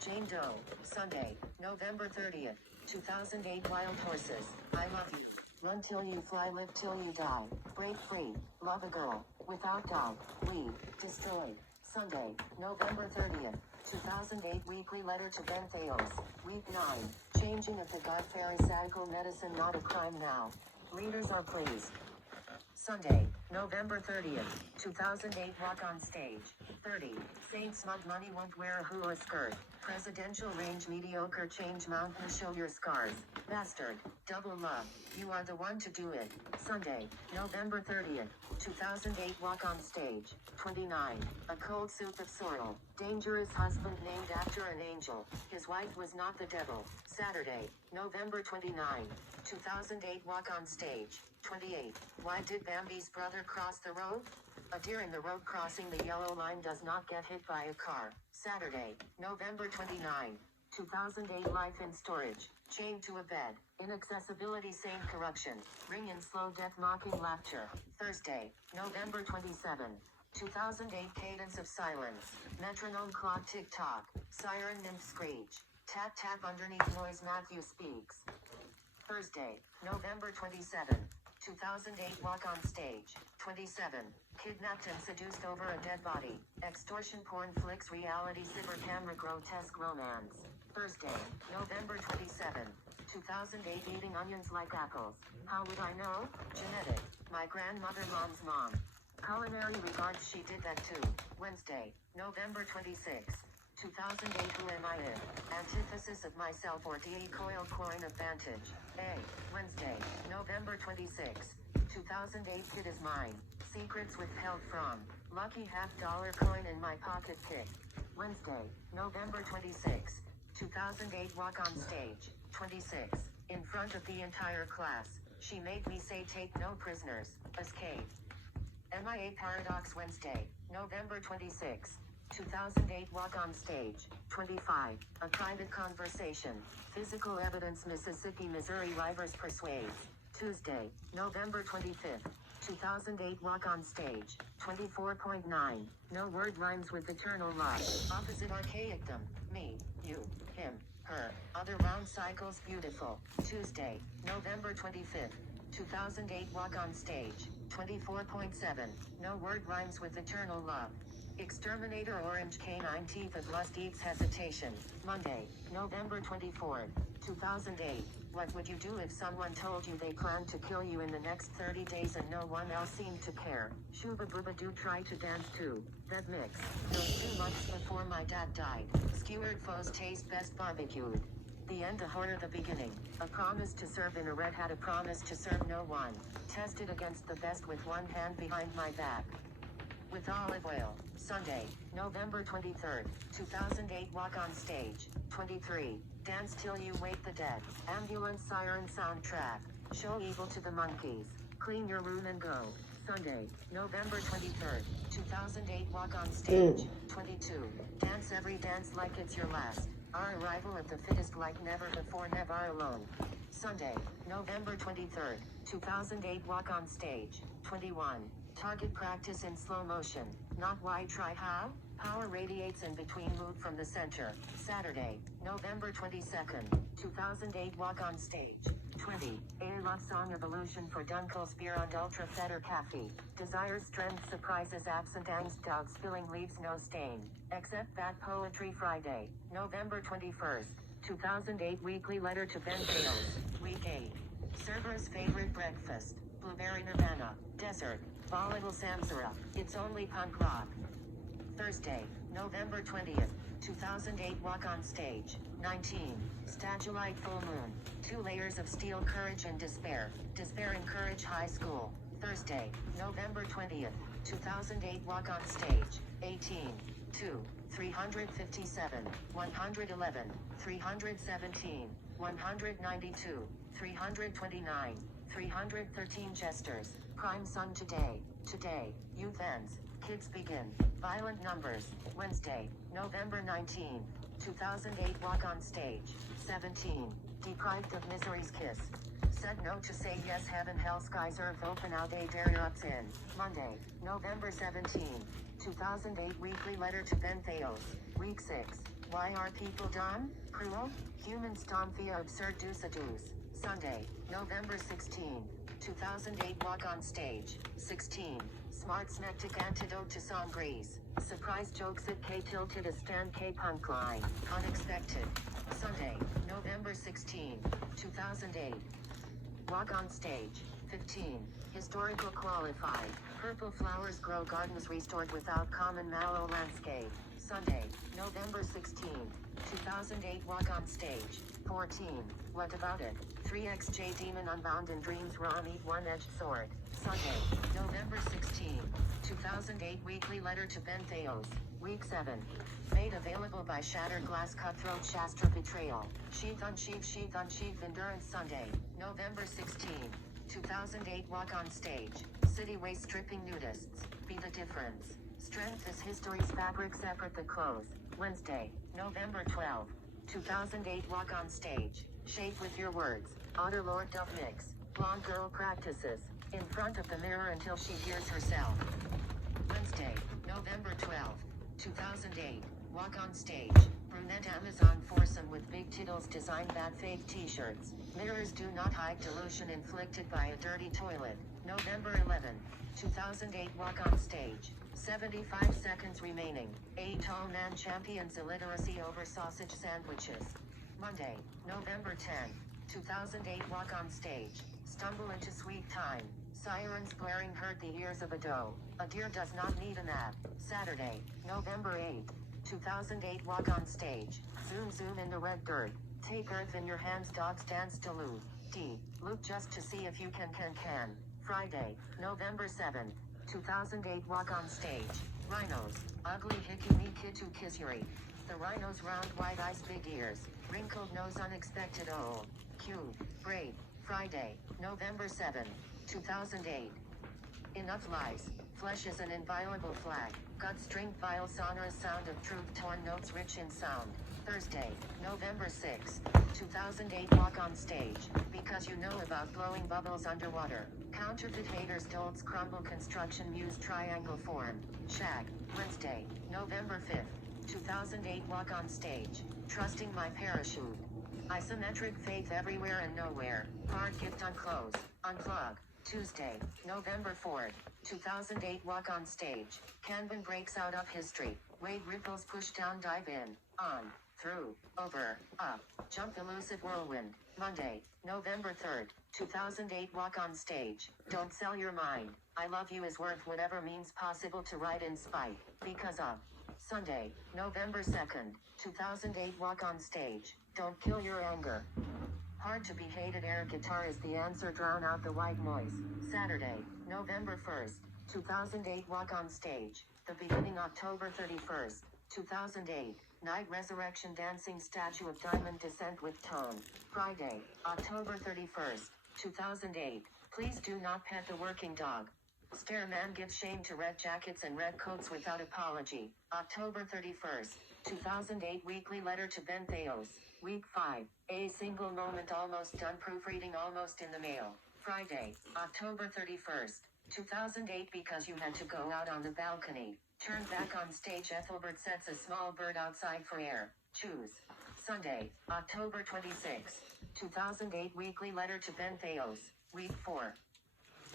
Jane Doe, Sunday, November 30th, 2008. Wild Horses, I Love You. Run till you fly, live till you die. Break free, love a girl, without doubt. We, destroy. Sunday, November 30th, 2008. Weekly letter to Ben Thales. Week 9. Changing of the God Pharisaical medicine not a crime now. Readers are pleased. Sunday, November 30th, 2008. Walk on stage. 30. Saint Smug Money won't wear a hula skirt. Presidential range mediocre change mountain show your scars. Bastard. Double love. You are the one to do it. Sunday, November 30th, 2008. Walk on stage. 29. A cold soup of sorrel. Dangerous husband named after an angel. His wife was not the devil. Saturday, November 29, 2008. Walk on stage. 28. Why did Bambi's brother cross the road? A deer in the road crossing the yellow line does not get hit by a car. Saturday, November 29, 2008. Life in storage. Chained to a bed. Inaccessibility, sane corruption. Ring in slow death, mocking laughter. Thursday, November 27, 2008. Cadence of silence. Metronome clock tick-tock. Siren nymph screech. Tap tap underneath noise Matthew speaks. Thursday, November 27, 2008. Walk on stage. 27. Kidnapped and seduced over a dead body. Extortion porn flicks reality cyber camera grotesque romance. Thursday, November 27, 2008. Eating onions like apples. How would I know? Genetic. My grandmother mom's mom. Culinary regards, she did that too. Wednesday, November 26, 2008. Who am I in? Antithesis of myself or decoil coin of vantage. A. Wednesday, November 26, 2008. Kid is mine. Secrets withheld from. Lucky $50 coin in my pocket pick. Wednesday, November 26, 2008. Walk on stage. 26. In front of the entire class. She made me say take no prisoners. Escape. MIA Paradox. Wednesday, November 26, 2008. Walk on stage. 25. A private conversation. Physical evidence. Mississippi, Missouri rivers persuade. Tuesday, November 25th, 2008. Walk on stage. 24.9. No word rhymes with eternal love. Opposite archaicdom. Me, you, him, her. Other round cycles. Beautiful. Tuesday, November 25th, 2008. Walk on stage. 24.7. No word rhymes with eternal love. Exterminator. Orange canine teeth of lust eats hesitation. Monday, November 24th, 2008. What would you do if someone told you they planned to kill you in the next 30 days and no one else seemed to care? Shuba Booba do try to dance too. That mix. Those 2 months before my dad died. Skewered foes taste best barbecued. The end, a horror, the beginning. A promise to serve in a red hat, a promise to serve no one. Tested against the best with one hand behind my back. With olive oil. Sunday, November 23rd, 2008. Walk on stage. 23. Dance till you wake the dead. Ambulance siren soundtrack. Show evil to the monkeys. Clean your room and go. Sunday, November 23rd, 2008. Walk on stage. 22. Dance every dance like it's your last. Our arrival of the fittest like never before, never alone. Sunday, November 23rd, 2008. Walk on stage. 21. Target practice in slow motion. Not why, try how? Power radiates in between, move from the center. Saturday, November 22nd, 2008. Walk on stage. 20. A love song evolution for Dunkel's beer and ultra fetter cafe. Desires strength, surprises absent, angst dog spilling leaves no stain. Except that poetry. Friday, November 21st, 2008. Weekly letter to Ben Thales. Week 8. Cerberus favorite breakfast. Blueberry Nirvana. Desert. Volatile Samsara. It's only punk rock. Thursday, November 20th, 2008. Walk on stage. 19. Stagulite full moon. 2 layers of steel, courage and despair. Despair and courage. High school. Thursday, November 20th, 2008. Walk on stage. 18. 2. 357. 111. 317. 192. 329. 313. Jesters. Prime Sun today. Today. Youth ends. Kids begin. Violent numbers. Wednesday, November 19, 2008. Walk on stage. 17. Deprived of misery's kiss. Said no to say yes. Heaven, hell, skies, earth open out. A dare ups in. Monday, November 17, 2008. Weekly letter to Ben Thales. Week 6. Why are people dumb? Cruel? Humans dumb via absurd do's-a-do's. Sunday, November 16, 2008 Walk on Stage. 16. Smart Smectic Antidote to Song Grease. Surprise jokes at K tilted a Stan K punk line. Unexpected. Sunday, November 16, 2008. Walk on Stage. 15. Historical qualified. Purple flowers grow gardens restored without common mallow landscape. Sunday, November 16, 2008 Walk on Stage. 14. What about it? 3XJ Demon Unbound in Dreams Raw Meat One-Edged Sword. Sunday, November 16, 2008 Weekly Letter to Ben Theos. Week 7. Made available by Shattered Glass Cutthroat Shastra Betrayal. Sheath Unsheath Endurance Sunday, November 16, 2008 Walk on Stage. City Waste Stripping Nudists. Be the difference. Strength is history's fabric separate the clothes. Wednesday, November 12, 2008 Walk on Stage. Shape with your words. Otterlord Dub Mix. Blonde girl practices in front of the mirror until she hears herself. Wednesday, November 12, 2008. Walk on Stage. Brunette Amazon foursome with big tittles design bad fake t-shirts. Mirrors do not hide delusion inflicted by a dirty toilet. November 11, 2008 Walk on Stage. 75 seconds remaining. A tall man champions illiteracy over sausage sandwiches. Monday, November 10, 2008 Walk on Stage. Stumble into sweet time. Sirens blaring hurt the ears of a doe. A deer does not need a nap. Saturday, November 8, 2008 Walk on Stage. Zoom in the red dirt. Take earth in your hands, dogs dance to loot. Loot just to see if you can. Friday, November 7, 2008 Walk on Stage. Rhinos. Ugly hickey me kitu kissuri. The rhinos round white eyes big ears. Wrinkled nose unexpected old. Cute. Braid. Friday, November 7, 2008. Enough lies. Flesh is an inviolable flag. Gut strength vile sonorous sound of truth torn notes rich in sound. Thursday, November 6, 2008 Walk on Stage. Because you know about blowing bubbles underwater. Counterfeit haters dolts crumble construction muse triangle form. Shag. Wednesday, November 5th, 2008 Walk on Stage. Trusting my parachute. Isometric faith everywhere and nowhere. Hard gift on clothes. Unplug. Tuesday, November 4th, 2008 Walk on Stage. Kanban breaks out of history. Wade ripples push down dive in. On. Through. Over. Up. Jump elusive whirlwind. Monday, November 3rd, 2008 Walk on Stage. Don't sell your mind. I love you is worth whatever means possible to write in spite. Because of. Sunday, November 2nd, 2008 Walk on Stage. Don't kill your anger. Hard to be hated air guitar is the answer, drown out the white noise. Saturday, November 1st, 2008 Walk on Stage. The beginning October 31st, 2008. Night Resurrection Dancing Statue of Diamond Descent with Tone. Friday, October 31st, 2008. Please do not pet the working dog. Scare man gives shame to red jackets and red coats without apology. October 31st, 2008 Weekly Letter to Ben Theos. Week 5. A single moment almost done proofreading almost in the mail. Friday, October 31st, 2008 because you had to go out on the balcony. Turn back on stage Ethelbert sets a small bird outside for air. Choose. Sunday, October 26th, 2008 Weekly Letter to Ben Theos. Week 4.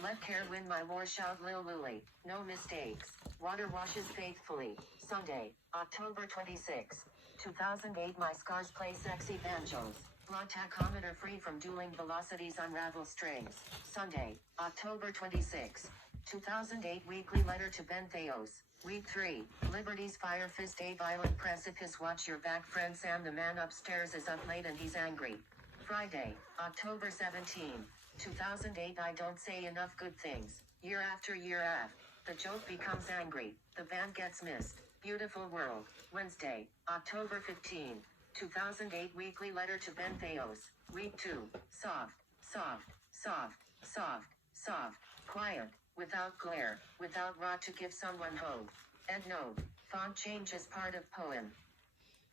Let care win my war shout Lil Luli. No mistakes. Water washes faithfully. Sunday, October 26th, 2008 My Scars play sexy banjos. Blood tachometer free from dueling velocities unravel strings. Sunday, October 26th, 2008 Weekly Letter to Ben Theos. Week 3. Liberty's Fire Fist a violent precipice. Watch your back friend Sam the man upstairs is up late and he's angry. Friday, October 17, 2008 I don't say enough good things. Year after year after. The joke becomes angry. The band gets missed. Beautiful world. Wednesday, October 15, 2008 Weekly Letter to Ben Theos. Week 2. Soft. Quiet. Without glare. Without rot to give someone hope. Endnote. Font change as part of poem.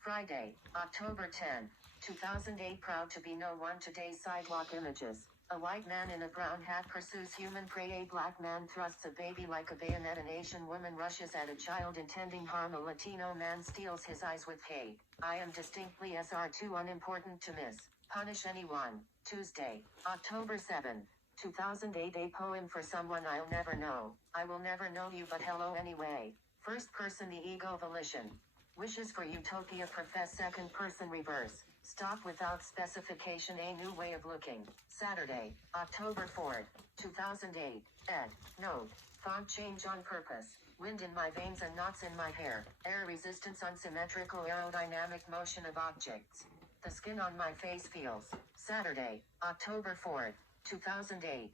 Friday, October 10, 2008 Proud to be no one today's sidewalk images. A white man in a brown hat pursues human prey. A black man thrusts a baby like a bayonet. An Asian woman rushes at a child intending harm. A Latino man steals his eyes with hate. I am distinctly SR2 unimportant to miss. Punish anyone. Tuesday, October 7th. 2008. A poem for someone I'll never know. I will never know you, but hello anyway. First person, the ego volition. Wishes for utopia. Profess second person reverse. Stop without specification. A new way of looking. Saturday, October 4th. 2008. Ed. Note. Font change on purpose. Wind in my veins and knots in my hair. Air resistance. Unsymmetrical aerodynamic motion of objects. The skin on my face feels. Saturday, October 4th. 2008.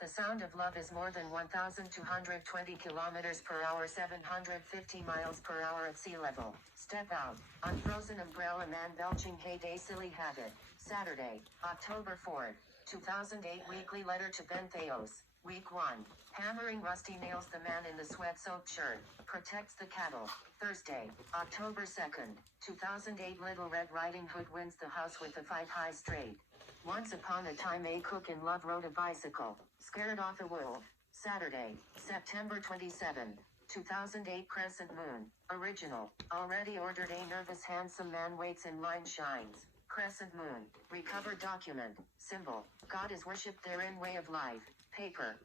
The sound of love is more than 1,220 kilometers per hour, 750 miles per hour at sea level. Step out. Unfrozen umbrella man belching. Hey day silly habit. Saturday, October 4th. 2008. Weekly letter to Ben Theos. Week 1. Hammering rusty nails. The man in the sweat-soaked shirt protects the cattle. Thursday, October 2nd. 2008. Little Red Riding Hood wins the house with a 5-high straight. Once upon a time a cook in love rode a bicycle, scared off a wolf. Saturday, September 27, 2008. Crescent moon. Original. Already ordered. A nervous handsome man waits in line. Shines. Crescent moon. Recovered document. Symbol. God is worshipped therein. Way of life. Paper.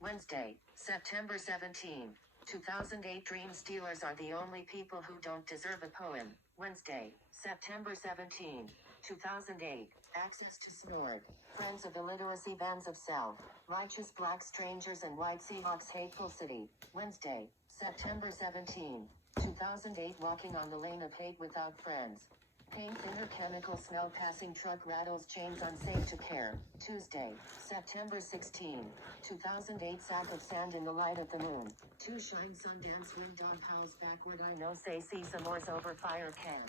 Wednesday, September 17, 2008. Dream stealers are the only people who don't deserve a poem. Wednesday, September 17, 2008. Access to Snort. Friends of illiteracy. Bands of self. Righteous black strangers and white Seahawks. Hateful city. Wednesday, September 17, 2008. Walking on the lane of hate without friends. Paint thinner chemical smell. Passing truck rattles. Chains unsafe to care. Tuesday, September 16, 2008. Sack of sand in the light of the moon. Two shine. Sundance wind. Dog howls backward. I know. Say see some oars over fire can.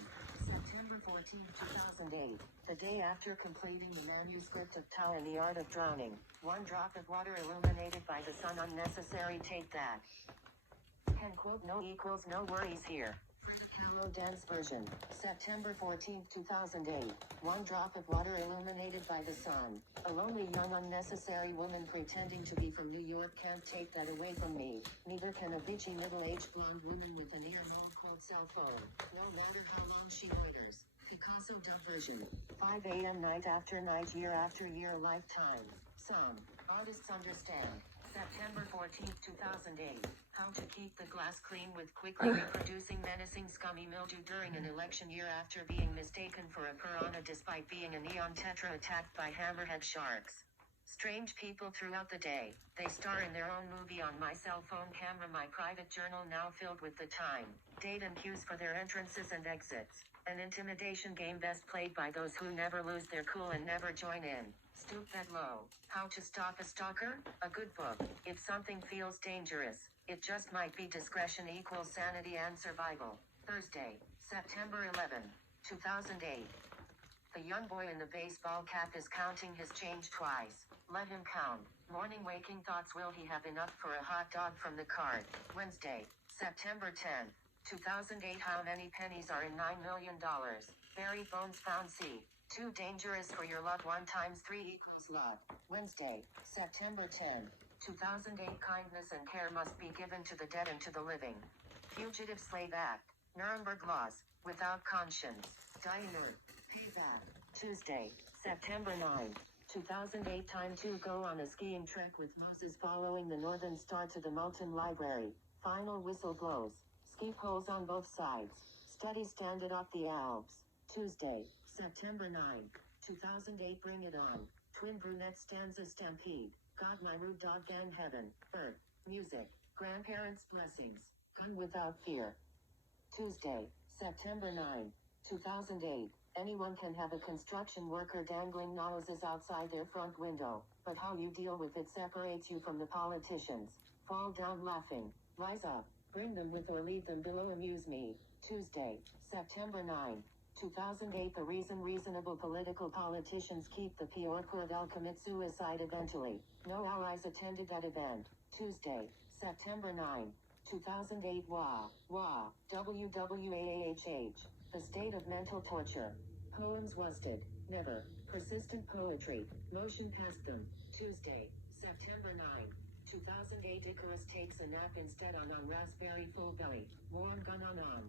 September 14, 2008. The day after completing the manuscript of Tao and the Art of Drowning. One drop of water illuminated by the sun. Unnecessary. Take that. Can quote no equals no worries here. Frida Kahlo dance version. September 14, 2008. One drop of water illuminated by the sun. A lonely young unnecessary woman pretending to be from New York can't take that away from me. Neither can a bitchy middle-aged blonde woman with an ear-known cold cell phone. No matter how long she loiters. Picasso diversion. 5 a.m. night after night, year after year, lifetime. Some artists understand. September 14, 2008. How to keep the glass clean with quickly reproducing menacing scummy mildew during an election year after being mistaken for a piranha despite being a neon tetra attacked by hammerhead sharks. Strange people throughout the day. They star in their own movie on my cell phone camera. My private journal now filled with the time, date and cues for their entrances and exits. An intimidation game best played by those who never lose their cool and never join in. Stoop that low. How to Stop a Stalker? A good book. If something feels dangerous, it just might be. Discretion equals sanity and survival. Thursday, September 11, 2008. The young boy in the baseball cap is counting his change twice. Let him count. Morning waking thoughts. Will he have enough for a hot dog from the cart? Wednesday, September 10, 2008. How many pennies are in $9 million? Buried bones found. C. Too dangerous for your luck. 1 times 3 equals luck. Wednesday, September 10, 2008. Kindness and care must be given to the dead and to the living. Fugitive Slave Act. Nuremberg laws. Without conscience. Die inert. Payback. Tuesday, September 9, 2008. Time to go on a skiing trek with Moses following the Northern Star to the Moulton Library. Final whistle blows. Ski poles on both sides. Steady stand it off the Alps. Tuesday, September 9, 2008. Bring it on. Twin brunette stanza stampede. God my rude dog gang heaven. Earth. Music. Grandparents blessings. Gun without fear. Tuesday, September 9, 2008. Anyone can have a construction worker dangling noses outside their front window, but how you deal with it separates you from the politicians. Fall down laughing. Rise up. Bring them with or leave them below. Amuse me. Tuesday, September 9, 2008. The reason reasonable political politicians keep the pure poor they'll commit suicide eventually. No allies attended that event. Tuesday, September 9, 2008. WAAH, WWAAHH. The state of mental torture. Poems wasted. Never. Persistent poetry. Motion past them. Tuesday, September 9. 2008 Icarus takes a nap instead on raspberry full belly. Warm gun on.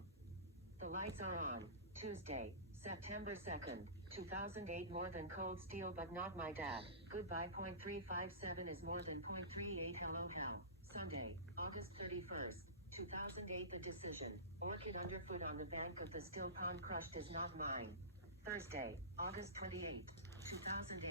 The lights are on. Tuesday, September 2nd. 2008 more than cold steel but not my dad. Goodbye. .357 is more than .38 hello hell. Sunday, August 31st. 2008 The decision. Orchid underfoot on the bank of the still pond crushed is not mine. Thursday, August 28th. 2008.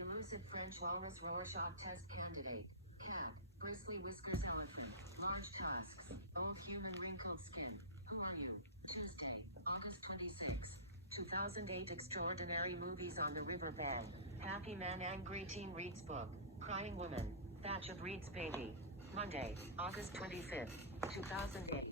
Elusive French walrus Rorschach test candidate. Cat. Bristly whiskers elephant. Large tusks. Old human wrinkled skin. Who are you? Tuesday, August 26th. 2008 Extraordinary movies on the river bank. Happy Man Angry Teen reads book. Crying Woman. Thatch of reads baby. Monday, August 25th. 2008.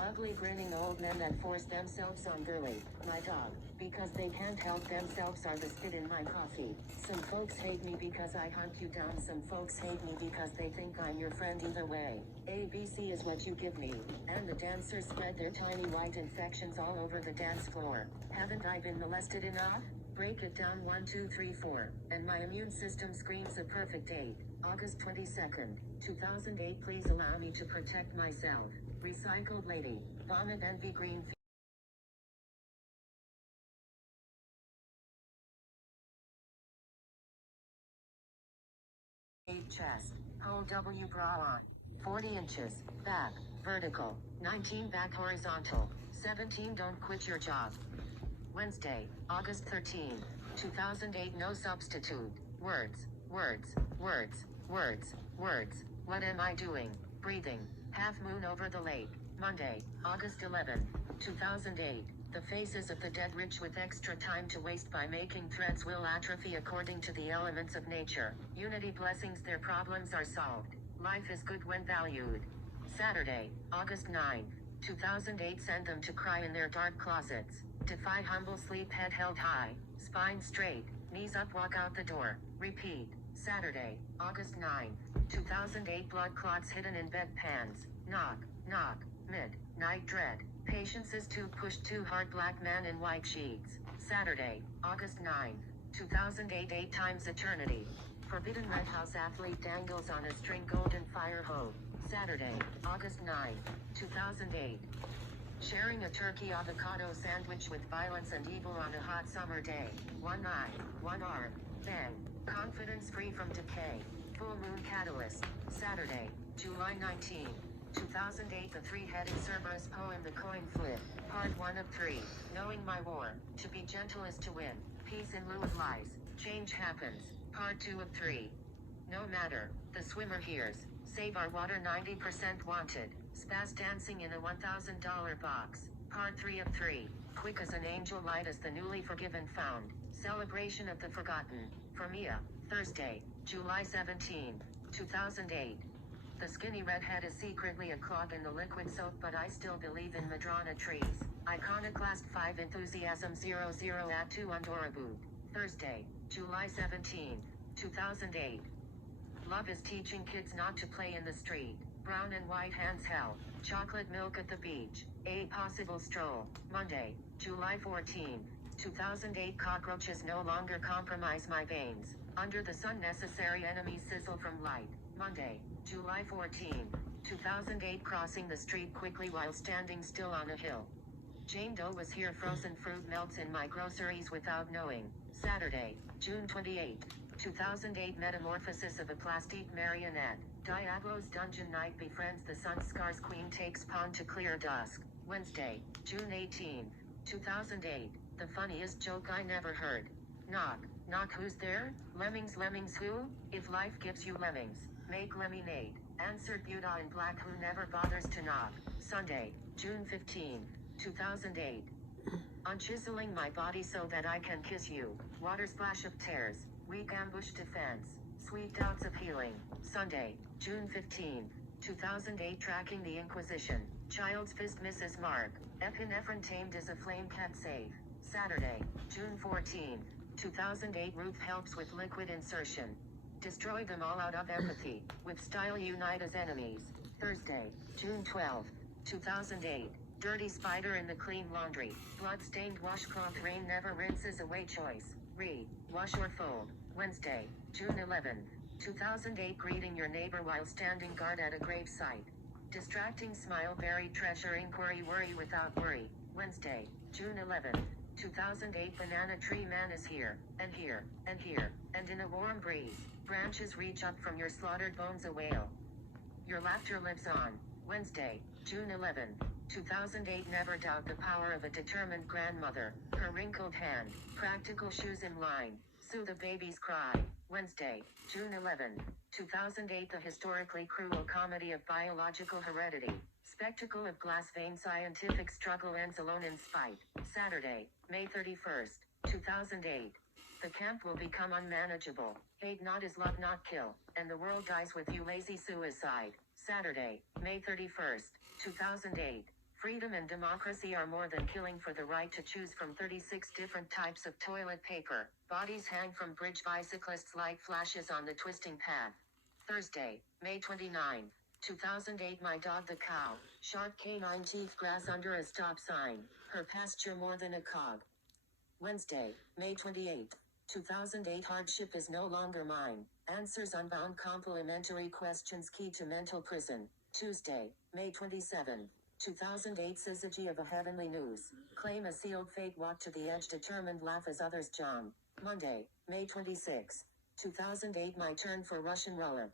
Ugly grinning old men that force themselves on girly, my dog, because they can't help themselves are the spit in my coffee. Some folks hate me because I hunt you down. Some folks hate me because they think I'm your friend either way. ABC is what you give me. And the dancers spread their tiny white infections all over the dance floor. Haven't I been molested enough? Break it down 1 2 3 4. And my immune system screams a perfect 8. August 22nd, 2008 Please allow me to protect myself. Recycled lady. Vomit envy green. Chest. Whole W bra on. 40 inches. Back. Vertical. 19 back horizontal. 17 Don't quit your job. Wednesday, August 13, 2008 No substitute. Words. Words. Words. Words. Words. What am I doing? Breathing. Half moon over the lake. Monday, August 11, 2008. The faces of the dead rich with extra time to waste by making threads will atrophy according to the elements of nature. Unity blessings their problems are solved. Life is good when valued. Saturday, August 9, 2008 Send them to cry in their dark closets. Defy humble sleep head held high. Spine straight. Knees up walk out the door. Repeat. Saturday, August 9, 2008 Blood clots hidden in bedpans. Knock. Knock. Midnight dread. Patience is too pushed too hard black man in white sheets. Saturday, August 9, 2008 8 times eternity. Forbidden Red House athlete dangles on a string golden fire hoe. Saturday, August 9, 2008. Sharing a turkey avocado sandwich with violence and evil on a hot summer day. One eye, one arm. Bang. Confidence free from decay. Full moon catalyst. Saturday, July 19, 2008 The three-headed Cerberus poem The Coin Flip. Part 1 of 3. Knowing my war. To be gentle is to win. Peace in lieu of lies. Change happens. Part 2 of 3. No matter. The swimmer hears. Save our water 90% wanted. Spaz dancing in a $1,000 box. Part 3 of 3. Quick as an angel, light as the newly forgiven found. Celebration of the forgotten. For Mia. Thursday, July 17, 2008. The skinny redhead is secretly a clog in the liquid soap, but I still believe in Madrona trees. Iconoclast 5 Enthusiasm 00 at 2 Ondoraboot. Thursday, July 17, 2008. Love is teaching kids not to play in the street. Brown and white hands held. Chocolate milk at the beach. A possible stroll. Monday, July 14, 2008 Cockroaches no longer compromise my veins. Under the sun necessary enemies sizzle from light. Monday, July 14, 2008 Crossing the street quickly while standing still on a hill. Jane Doe was here. Frozen fruit melts in my groceries without knowing. Saturday, June 28, 2008 Metamorphosis of a Plastique Marionette. Diablo's Dungeon Knight befriends the Sun Scars Queen takes pawn to clear dusk. Wednesday, June 18, 2008. The funniest joke I never heard. Knock. Knock who's there? Lemmings lemmings who? If life gives you lemmings, make lemonade. Answered Buddha in black who never bothers to knock. Sunday, June 15, 2008. Unchiseling my body so that I can kiss you. Water splash of tears. Weak ambush defense. Sweet doubts of healing. Sunday, June 15, 2008 Tracking the Inquisition. Child's fist misses mark. Epinephrine tamed as a flame cat save. Saturday, June 14, 2008 Ruth helps with liquid insertion. Destroy them all out of empathy. With style unite as enemies. Thursday, June 12, 2008. Dirty spider in the clean laundry. Blood-stained washcloth rain never rinses away choice. Read, wash or fold. Wednesday, June 11th, 2008. Greeting your neighbor while standing guard at a grave site. Distracting smile, buried treasure, inquiry, worry without worry. Wednesday, June 11th, 2008. Banana tree man is here, and here, and here, and in a warm breeze. Branches reach up from your slaughtered bones, a wail. Your laughter lives on. Wednesday, June 11th, 2008. Never doubt the power of a determined grandmother. Her wrinkled hand, practical shoes in line, soothe a baby's cry. Wednesday, June 11th, 2008. The historically cruel comedy of biological heredity. Spectacle of glass vein, scientific struggle ends alone in spite. Saturday, May 31st, 2008. The camp will become unmanageable. Hate not is love not kill, and the world dies with you, lazy suicide. Saturday, May 31st, 2008. Freedom and democracy are more than killing for the right to choose from 36 different types of toilet paper. Bodies hang from bridge, bicyclists light flashes on the twisting path. Thursday, May 29th, 2008. My dog the cow, sharp canine teeth, grass under a stop sign, her pasture more than a cog. Wednesday, May 28th, 2008. Hardship is no longer mine. Answers unbound, complimentary questions, key to mental prison. Tuesday, May 27th, 2008. Syzygy of a heavenly news. Claim a sealed fate, walk to the edge, determined, laugh as others jump. Monday, May 26th, 2008. My turn for Russian roulette.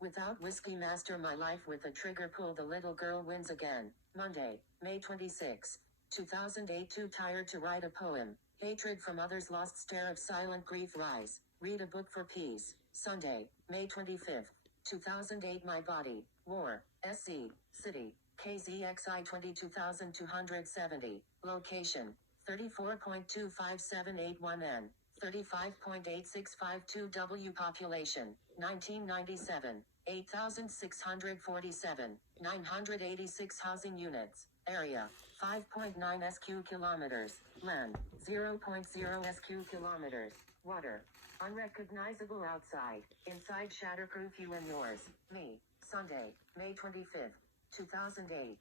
Without whiskey, master my life with a trigger pull, the little girl wins again. Monday, May 26th, 2008. Too tired to write a poem. Hatred from others, lost stare of silent grief, rise. Read a book for peace. Sunday, May 25th, 2008. My body, war, SC, city, KZXI 22270, location, 34.25781N, 35.8652W, population, 1997, 8,647, 986 housing units, area, 5.9 SQ kilometers, land, 0.0 SQ kilometers, water, unrecognizable outside, inside shatterproof, you and yours, me, Sunday, May 25th, 2008.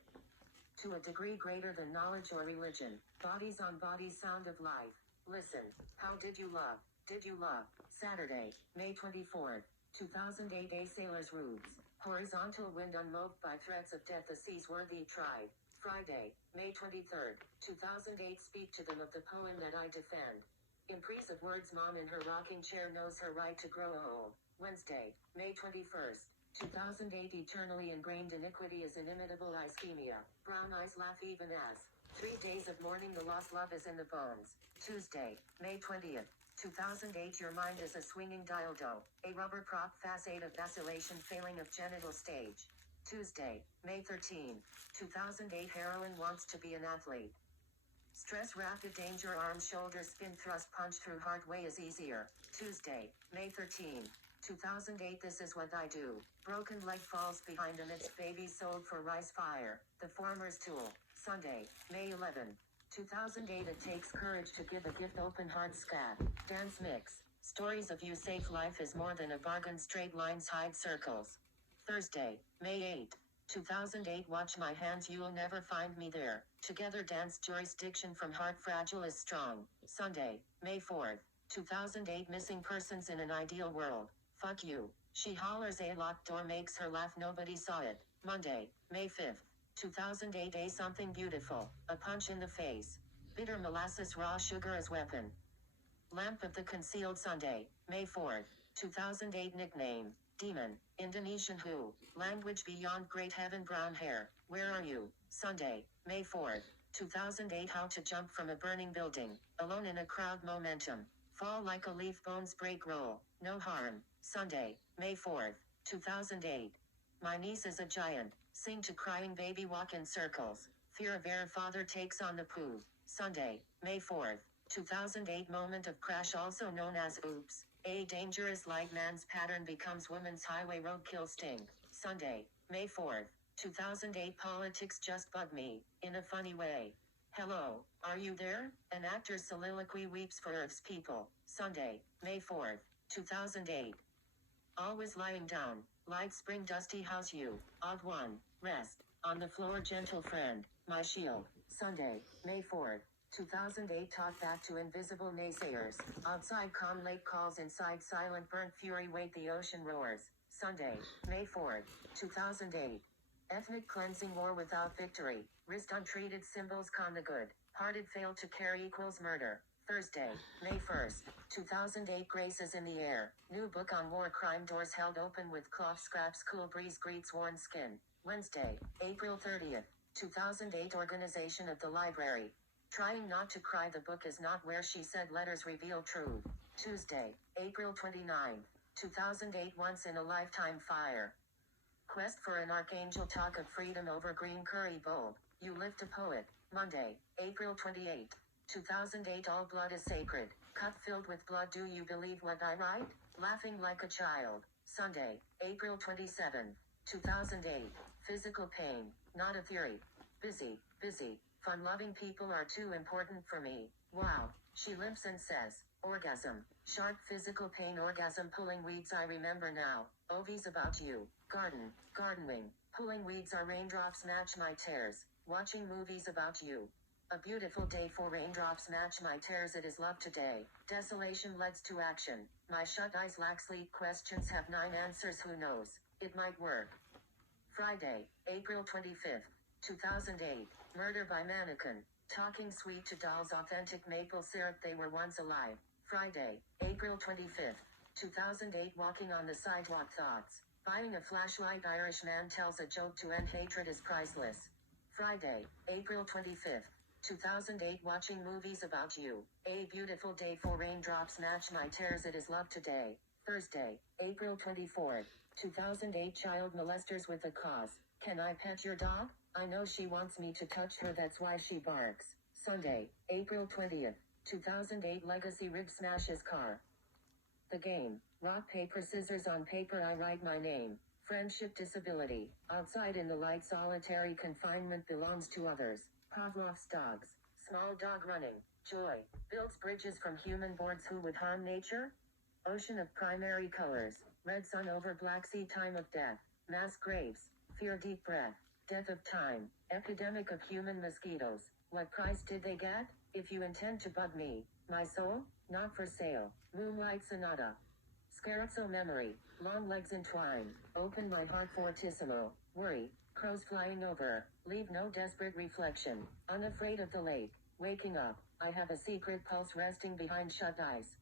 To a degree greater than knowledge or religion, bodies on bodies, sound of life. Listen, how did you love? Did you love? Saturday, May 24th, 2008. A sailor's rubes. Horizontal wind unmoved by threats of death, a seaworthy tribe. Friday, May 23rd, 2008. Speak to them of the poem that I defend. Emprise of words, mom in her rocking chair knows her right to grow old. Wednesday, May 21st, 2008. Eternally ingrained iniquity is inimitable ischemia. Brown eyes laugh even as 3 days of mourning, the lost love is in the bones. Tuesday, May 20th, 2008. Your mind is a swinging dildo, a rubber prop, facade of vacillation, failing of genital stage. Tuesday, May 13th, 2008. Heroin wants to be an athlete. Stress, rapid danger, arm, shoulder, spin, thrust, punch through, heart, way is easier. Tuesday, May 13th, 2008. This is what I do. Broken leg falls behind amidst babies sold for rice fire. The former's tool. Sunday, May 11th, 2008. It takes courage to give a gift, open heart, scat. Dance mix. Stories of you, safe life is more than a bargain, straight lines hide circles. Thursday, May 8th, 2008. Watch my hands, you'll never find me there. Together dance, jurisdiction from heart, fragile is strong. Sunday, May 4th, 2008. Missing persons in an ideal world. Fuck you. She hollers, a locked door makes her laugh, nobody saw it. Monday, May 5th, 2008. A something beautiful, a punch in the face. Bitter molasses, raw sugar as weapon. Lamp of the concealed. Sunday, May 4th, 2008. Nickname, Demon, Indonesian who, language beyond great heaven, brown hair, where are you? Sunday, May 4th, 2008. How to jump from a burning building, alone in a crowd, momentum, fall like a leaf, bones break, roll, no harm. Sunday, May 4th, 2008. My niece is a giant, sing to crying baby, walk in circles, fear of air, father takes on the poo. Sunday, May 4th, 2008. Moment of crash, also known as oops. A dangerous light man's pattern becomes woman's highway, roadkill sting. Sunday, May 4th, 2008. Politics just bug me, in a funny way. Hello, are you there? An actor's soliloquy weeps for Earth's people. Sunday, May 4th, 2008. Always lying down, light spring dusty house, you, odd one, rest, on the floor, gentle friend, my shield. Sunday, May 4th, 2008 talk back to invisible naysayers. Outside calm lake calls, inside silent burnt fury wait the ocean roars. Sunday, May 4th, 2008. Ethnic cleansing war without victory. Wrist untreated symbols con the good. Hearted failed to carry equals murder. Thursday, May 1st, 2008 Graces in the air. New book on war crime doors held open with cloth scraps cool breeze greets worn skin. Wednesday, April 30th, 2008 Organization of the Library. Trying not to cry the book is not where she said letters reveal truth. Tuesday, April 29th, 2008 Once in a Lifetime Fire. Quest for an Archangel talk of freedom over green curry bowl. You lift a poet. Monday, April 28th. 2008 All blood is sacred. Cup filled with blood. Do you believe what I write? Laughing like a child. Sunday, April 27th. 2008. Physical pain, not a theory. Busy, busy. Fun-loving people are too important for me. Wow. She limps and says, orgasm. Sharp physical pain orgasm pulling weeds I remember now. Ovies about you. Garden, gardening. Pulling weeds are raindrops match my tears. Watching movies about you. A beautiful day for raindrops match my tears. It is love today. Desolation leads to action. My shut eyes lack sleep. Questions have 9 answers. Who knows? It might work. Friday, April 25th, 2008. Murder by mannequin. Talking sweet to dolls. Authentic maple syrup. They were once alive. Friday, April 25th, 2008. Walking on the sidewalk thoughts. Buying a flashlight. Irish man tells a joke to end hatred is priceless. Friday, April 25th, 2008. Watching movies about you. A beautiful day for raindrops match my tears. It is love today. Thursday, April 24th, 2008. Child molesters with a cause. Can I pet your dog? I know she wants me to touch her, that's why she barks. Sunday, April 20th, 2008. Legacy rib smashes car. The game. Rock, paper, scissors. On paper I write my name. Friendship, disability. Outside in the light, solitary confinement belongs to others. Pavlov's dogs. Small dog running. Joy. Builds bridges from human boards. Who would harm nature? Ocean of primary colors. Red sun over black sea. Time of death. Mass graves. Fear, deep breath. Death of time. Epidemic of human mosquitoes. What price did they get? If you intend to bug me, my soul, not for sale. Moonlight sonata. Scherzo memory. Long legs entwined. Open my heart fortissimo. Worry. Crows flying over. Leave no desperate reflection. Unafraid of the lake. Waking up. I have a secret pulse resting behind shut eyes.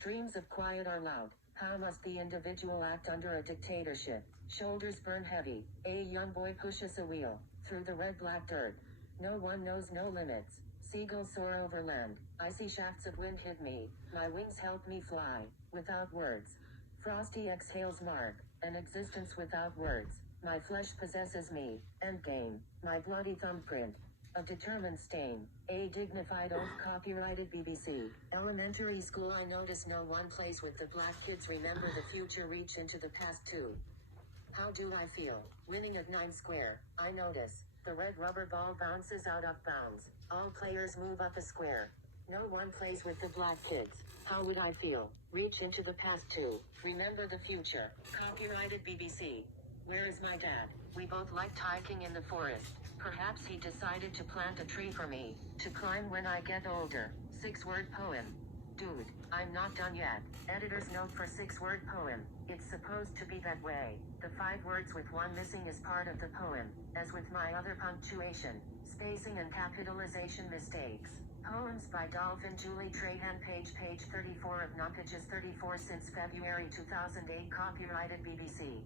Dreams of quiet are loud. How must the individual act under a dictatorship? Shoulders burn heavy. A young boy pushes a wheel. Through the red-black dirt. No one knows no limits. Seagulls soar over land. Icy shafts of wind hit me. My wings help me fly. Without words. Frosty exhales mark. An existence without words. My flesh possesses me. Endgame. My bloody thumbprint. A determined stain. A dignified oath. Copyrighted BBC. Elementary school. I notice no one plays with the black kids. Remember the future. Reach into the past too. How do I feel? Winning at 9 square. I notice. The red rubber ball bounces out of bounds. All players move up a square. No one plays with the black kids. How would I feel? Reach into the past too. Remember the future. Copyrighted BBC. Where is my dad? We both liked hiking in the forest. Perhaps he decided to plant a tree for me to climb when I get older. 6-word poem. Dude, I'm not done yet. Editor's note for 6-word poem. It's supposed to be that way. The 5 words with one missing is part of the poem, as with my other punctuation, spacing and capitalization mistakes. Poems by Dolphin Julie Trahan. Page 34 of num. Pages 34 since February 2008. Copyrighted BBC.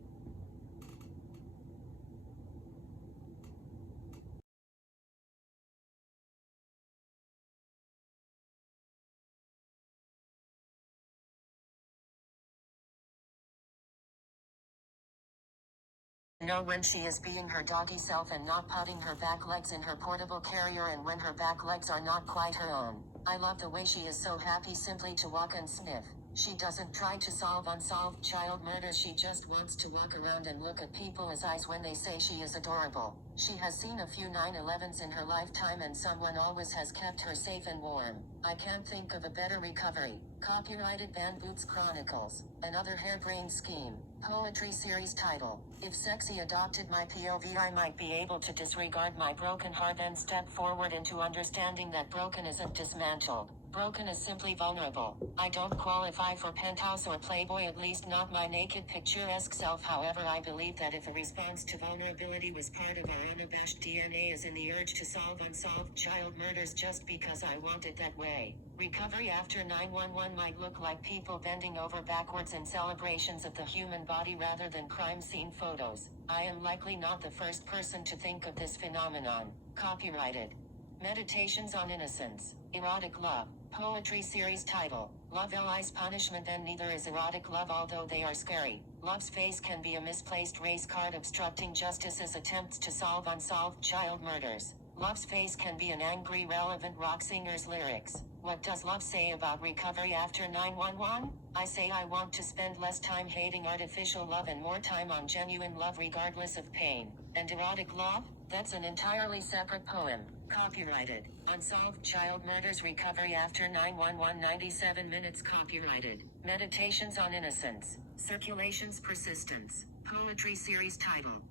Know when she is being her doggy self and not putting her back legs in her portable carrier, and when her back legs are not quite her own. I love the way she is so happy simply to walk and sniff. She doesn't try to solve unsolved child murders. She just wants to walk around and look at people's eyes when they say she is adorable. She has seen a few 9/11s in her lifetime, and someone always has kept her safe and warm. I can't think of a better recovery. Copyrighted Band Boots Chronicles. Another harebrained scheme. Poetry series title. If sexy adopted my POV, I might be able to disregard my broken heart and step forward into understanding that broken isn't dismantled. Broken is simply vulnerable. I don't qualify for Penthouse or Playboy, at least not my naked picturesque self. However, I believe that if a response to vulnerability was part of our unabashed DNA, as in the urge to solve unsolved child murders just because I want it that way, recovery after 911 might look like people bending over backwards in celebrations of the human body rather than crime scene photos. I am likely not the first person to think of this phenomenon. Copyrighted. Meditations on Innocence. Erotic Love. Poetry series title. Love lies punishment, and neither is erotic love, although they are scary. Love's face can be a misplaced race card obstructing justice's attempts to solve unsolved child murders. Love's face can be an angry, relevant rock singer's lyrics. What does love say about recovery after 911? I say I want to spend less time hating artificial love and more time on genuine love regardless of pain. And erotic love? That's an entirely separate poem. Copyrighted. Unsolved Child Murders Recovery After 911, 97 minutes. Copyrighted. Meditations on Innocence. Circulation's Persistence. Poetry series title.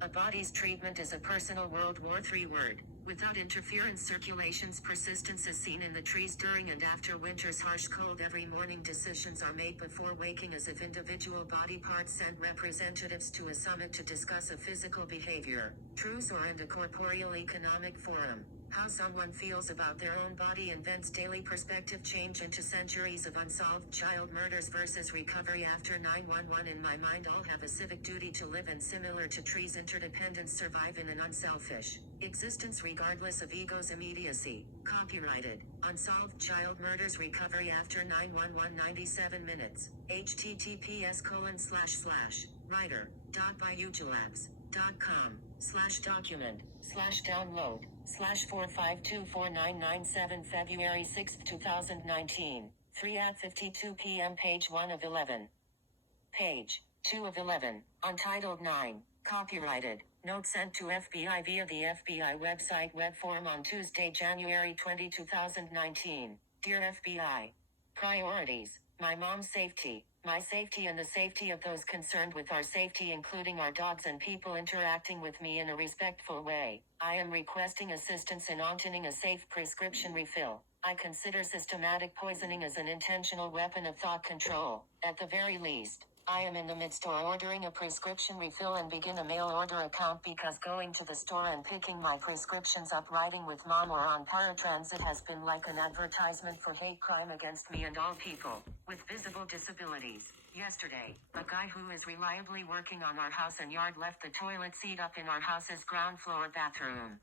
A body's treatment is a personal World War III word. Without interference, circulation's persistence is seen in the trees during and after winter's harsh cold. Every morning decisions are made before waking, as if individual body parts sent representatives to a summit to discuss a physical behavior, truce, or a corporeal economic forum. How someone feels about their own body invents daily perspective change into centuries of unsolved child murders versus recovery after 911. In my mind, all have a civic duty to live, and similar to trees, interdependence, survive in an unselfish existence regardless of ego's immediacy. Copyrighted. Unsolved Child Murders Recovery After 911, 97 minutes. https://writer.byugelabs.com/document/download/4524997 February 6, 2019. 3:52 p.m. Page 1 of 11. Page 2 of 11. Untitled 9. Copyrighted. Note sent to FBI via the FBI website web form on Tuesday, January 20, 2019. Dear FBI. Priorities. My mom's safety, my safety, and the safety of those concerned with our safety, including our dogs and people interacting with me in a respectful way. I am requesting assistance in obtaining a safe prescription refill. I consider systematic poisoning as an intentional weapon of thought control. At the very least, I am in the midst of ordering a prescription refill and begin a mail order account, because going to the store and picking my prescriptions up riding with mom or on paratransit has been like an advertisement for hate crime against me and all people with visible disabilities. Yesterday, a guy who is reliably working on our house and yard left the toilet seat up in our house's ground floor bathroom.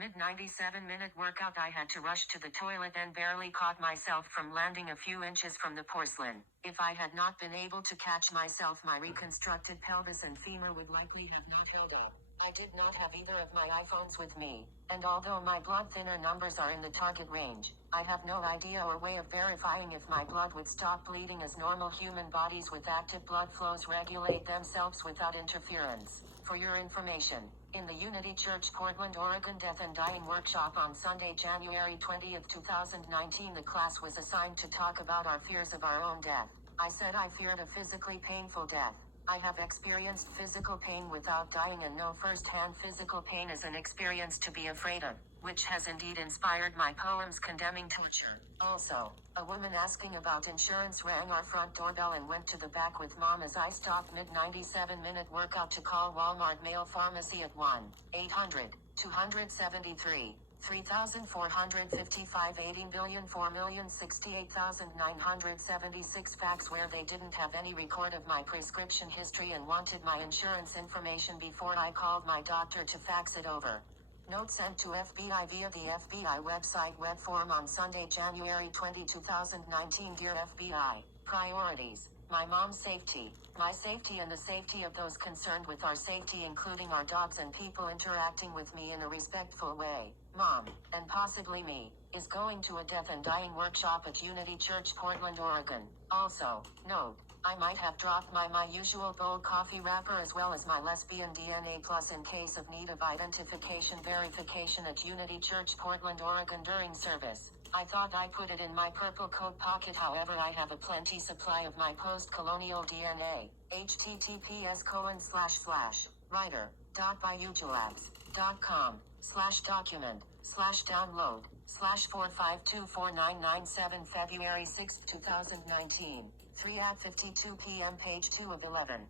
Mid 97-minute workout, I had to rush to the toilet and barely caught myself from landing a few inches from the porcelain. If I had not been able to catch myself, my reconstructed pelvis and femur would likely have not held up. I did not have either of my iPhones with me, and although my blood thinner numbers are in the target range, I have no idea or way of verifying if my blood would stop bleeding, as normal human bodies with active blood flows regulate themselves without interference. For your information, in the Unity Church Portland, Oregon Death and Dying Workshop on Sunday, January 20, 2019, the class was assigned to talk about our fears of our own death. I said I feared a physically painful death. I have experienced physical pain without dying and know firsthand physical pain is an experience to be afraid of, which has indeed inspired my poems condemning torture. Also, a woman asking about insurance rang our front doorbell and went to the back with mom as I stopped mid 97-minute workout to call Walmart Male Pharmacy at 1-800-273 3455 18,004,068,976 fax, where they didn't have any record of my prescription history and wanted my insurance information before I called my doctor to fax it over. Note sent to FBI via the FBI website web form on Sunday, January 20, 2019. Dear FBI. Priorities. My mom's safety, my safety, and the safety of those concerned with our safety, including our dogs and people interacting with me in a respectful way. Mom, and possibly me, is going to a death and dying workshop at Unity Church, Portland, Oregon. Also, note, I might have dropped my usual bold coffee wrapper as well as my lesbian DNA plus in case of need of identification verification at Unity Church, Portland, Oregon during service. I thought I put it in my purple coat pocket, however I have a plenty supply of my post-colonial DNA. https://writer.byugelabs.com/document/download/45249997 February 6, 2019. 3:52 p.m. Page 2 of 11.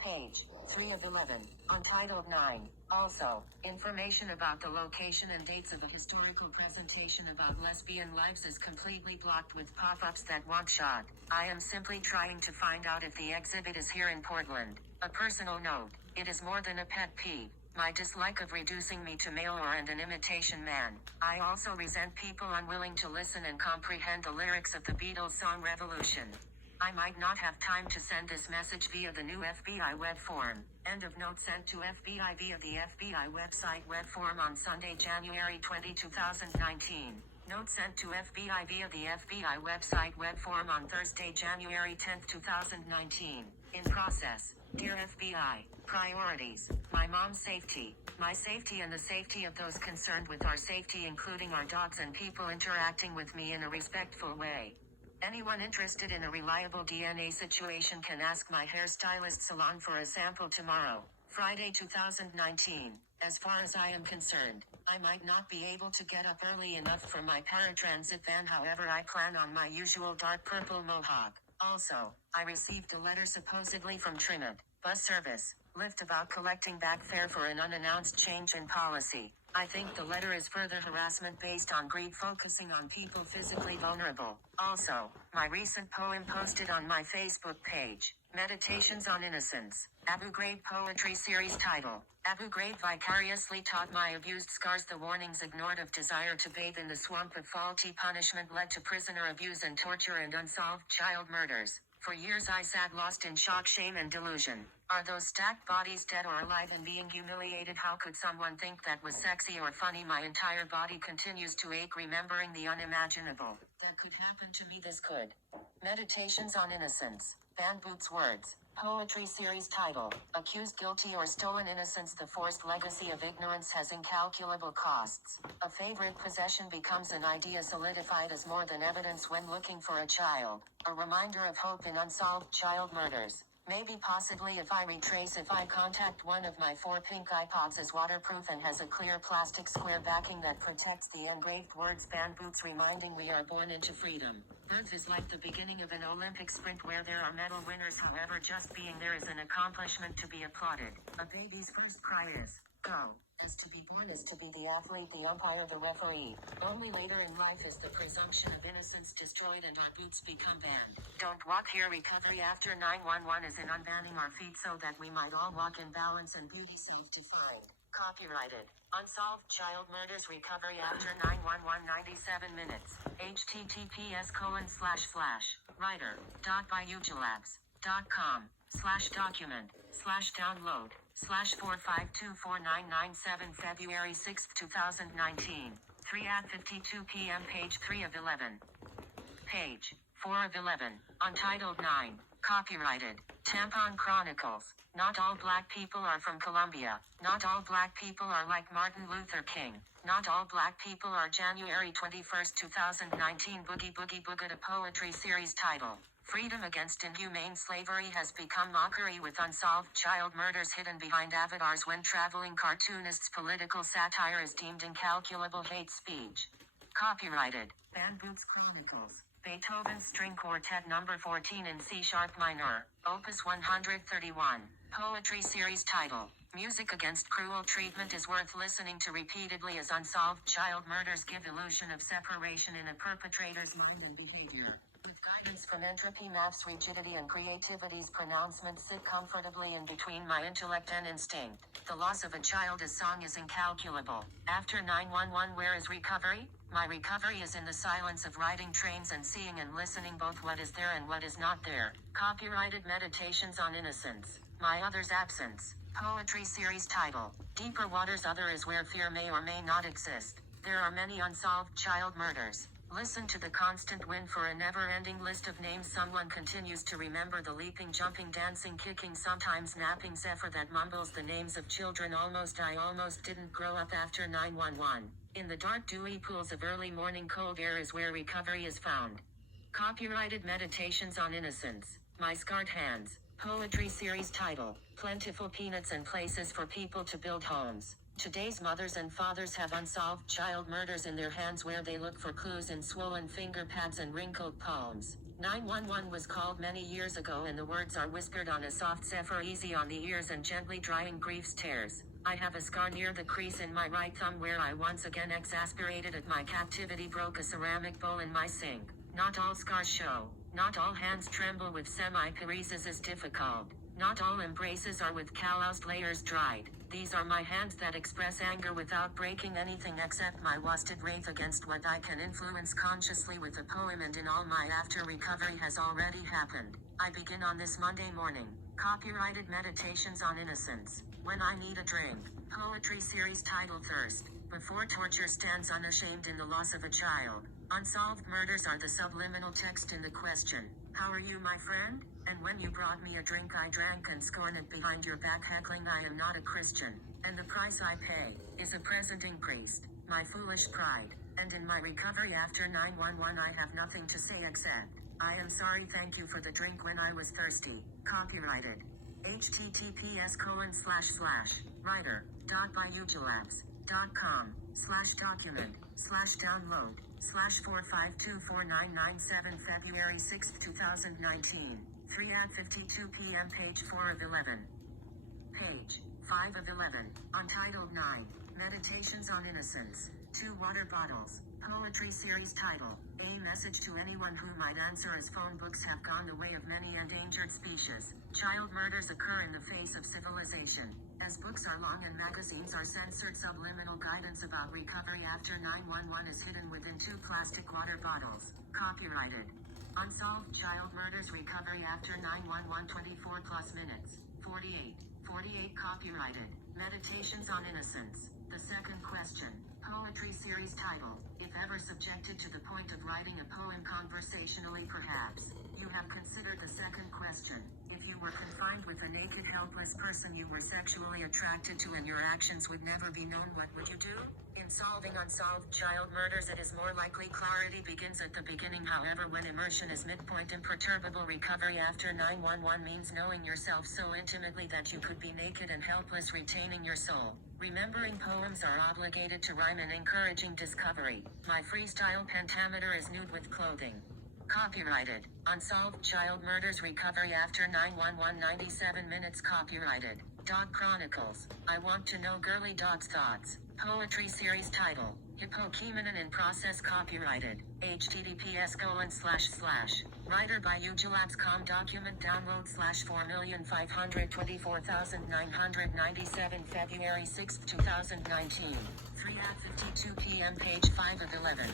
Page 3 of 11. Untitled 9. Also, information about the location and dates of a historical presentation about lesbian lives is completely blocked with pop-ups that want shot. I am simply trying to find out if the exhibit is here in Portland. A personal note. It is more than a pet peeve. My dislike of reducing me to male or and an imitation man. I also resent people unwilling to listen and comprehend the lyrics of the Beatles song Revolution. I might not have time to send this message via the new FBI web form. End of note sent to FBI via the FBI website web form on Sunday, January 20, 2019. Note sent to FBI via the FBI website web form on Thursday, January 10, 2019. In process. Dear FBI, priorities. My mom's safety. My safety and the safety of those concerned with our safety, including our dogs and people interacting with me in a respectful way. Anyone interested in a reliable DNA situation can ask my hairstylist salon for a sample tomorrow, Friday 2019. As far as I am concerned, I might not be able to get up early enough for my paratransit van, however I plan on my usual dark purple mohawk. Also, I received a letter supposedly from Trinidad Bus Service, Lyft about collecting back fare for an unannounced change in policy. I think the letter is further harassment based on greed, focusing on people physically vulnerable. Also, my recent poem posted on my Facebook page, Meditations on Innocence, Abu Ghraib poetry series title. Abu Ghraib vicariously taught my abused scars the warnings ignored of desire to bathe in the swamp of faulty punishment led to prisoner abuse and torture and unsolved child murders. For years I sat lost in shock, shame and delusion. Are those stacked bodies dead or alive and being humiliated? How could someone think that was sexy or funny? My entire body continues to ache remembering the unimaginable. That could happen to me, this could. Meditations on Innocence. Van Boots words. Poetry series title. Accused guilty or stolen innocence. The forced legacy of ignorance has incalculable costs. A favorite possession becomes an idea solidified as more than evidence when looking for a child. A reminder of hope in unsolved child murders. Maybe possibly if I contact one of my 4 pink iPods is waterproof and has a clear plastic square backing that protects the engraved words Van Boots reminding we are born into freedom. Birth is like the beginning of an Olympic sprint where there are medal winners, however just being there is an accomplishment to be applauded. A baby's first cry is, go. As to be born is to be the athlete, the umpire, the referee. Only later in life is the presumption of innocence destroyed and our boots become banned. Don't walk here. Recovery after 911 is in unbanning our feet so that we might all walk in balance and beauty self-defined. Copyrighted. Unsolved Child Murders Recovery after 911 97 minutes. https://writer.byugelabs.com/document/download/4524997 February 6, 2019. 3:52 p.m. Page 3 of 11. Page 4 of 11. Untitled 9. Copyrighted. Tampon Chronicles. Not all black people are from Colombia. Not all black people are like Martin Luther King. Not all black people are January 21, 2019. Boogie Boogie Boogada poetry series title. Freedom against inhumane slavery has become mockery with unsolved child murders hidden behind avatars when traveling cartoonists. Political satire is deemed incalculable hate speech. Copyrighted. Van Boots Chronicles. Beethoven's String Quartet No. 14 in C-sharp minor, Opus 131. Poetry series title. Music against cruel treatment is worth listening to repeatedly as unsolved child murders give illusion of separation in a perpetrator's mind and behavior. With guidance from entropy maps, rigidity and creativity's pronouncements sit comfortably in between my intellect and instinct. The loss of a child as song is incalculable. After 911 where is recovery? My recovery is in the silence of riding trains and seeing and listening both what is there and what is not there. Copyrighted Meditations on Innocence. My other's absence. Poetry series title. Deeper Waters. Other is where fear may or may not exist. There are many unsolved child murders. Listen to the constant wind for a never-ending list of names. Someone continues to remember the leaping, jumping, dancing, kicking, sometimes napping zephyr that mumbles the names of children. I almost didn't grow up after 911. In the dark, dewy pools of early morning cold air is where recovery is found. Copyrighted Meditations on Innocence. My scarred hands. Poetry series title, Plentiful Peanuts and Places for People to Build Homes. Today's mothers and fathers have unsolved child murders in their hands where they look for clues in swollen finger pads and wrinkled palms. 911 was called many years ago and the words are whispered on a soft zephyr, easy on the ears and gently drying grief's tears. I have a scar near the crease in my right thumb where I once again exasperated at my captivity broke a ceramic bowl in my sink. Not all scars show. Not all hands tremble with semi-paresis is difficult. Not all embraces are with calloused layers dried. These are my hands that express anger without breaking anything except my wasted wrath against what I can influence consciously with a poem, and in all my after recovery has already happened. I begin on this Monday morning. Copyrighted Meditations on Innocence. When I Need a Drink. Poetry series title Thirst. Before torture stands unashamed in the loss of a child. Unsolved murders are the subliminal text in the question, how are you, my friend? And when you brought me a drink I drank and scorn it behind your back, heckling I am not a Christian, and the price I pay is a present increased, my foolish pride. And in my recovery after 911 I have nothing to say except, I am sorry, thank you for the drink when I was thirsty. Copyrighted. https://writer.byugilabs.com/document/download/4524997 February 6, 2019. 3:52 p.m. Page 4 of 11. Page 5 of 11. Untitled 9. Meditations on Innocence. 2 water bottles. Poetry series title. A message to anyone who might answer as phone books have gone the way of many endangered species. Child murders occur in the face of civilization. As books are long and magazines are censored, subliminal guidance about recovery after 911 is hidden within 2 plastic water bottles. Copyrighted. Unsolved child murders recovery after 911 24 plus minutes. 48. Copyrighted. Meditations on Innocence. The second question. Poetry series title. If ever subjected to the point of writing a poem conversationally, perhaps you have considered the second question. If you were confined with a naked, helpless person you were sexually attracted to and your actions would never be known, what would you do? In solving unsolved child murders it is more likely clarity begins at the beginning. However, when immersion is midpoint, imperturbable recovery after 911 means knowing yourself so intimately that you could be naked and helpless, retaining your soul. Remembering poems are obligated to rhyme and encouraging discovery. My freestyle pentameter is nude with clothing. Copyrighted. Unsolved child murders recovery after 911 97 minutes. Copyrighted. Dog Chronicles. I want to know girly dog's thoughts. Poetry series title. Hippokemon in process. Copyrighted. https://writer.by-ugilabs.com document download /4,524,997 February 6, 2019. 3:52 p.m. Page 5 of 11.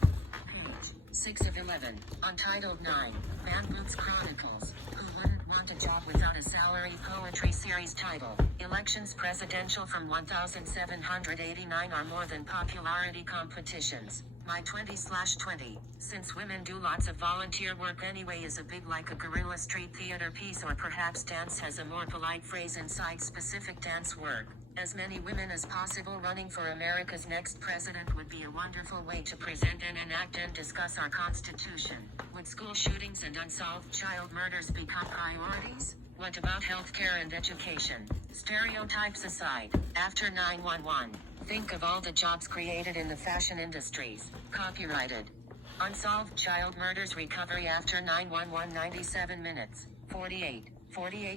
Page 6 of 11. Untitled 9. Man Boots Chronicles. Who wouldn't want a job without a salary? Poetry series title. Elections presidential from 1789 are more than popularity competitions. My 20/20. Since women do lots of volunteer work anyway, is a big like a guerrilla street theater piece, or perhaps dance has a more polite phrase inside specific dance work. As many women as possible running for America's next president would be a wonderful way to present and enact and discuss our Constitution. Would school shootings and unsolved child murders become priorities? What about healthcare and education? Stereotypes aside, after 911, think of all the jobs created in the fashion industries. Copyrighted. Unsolved child murders recovery after 911 97 minutes. 48.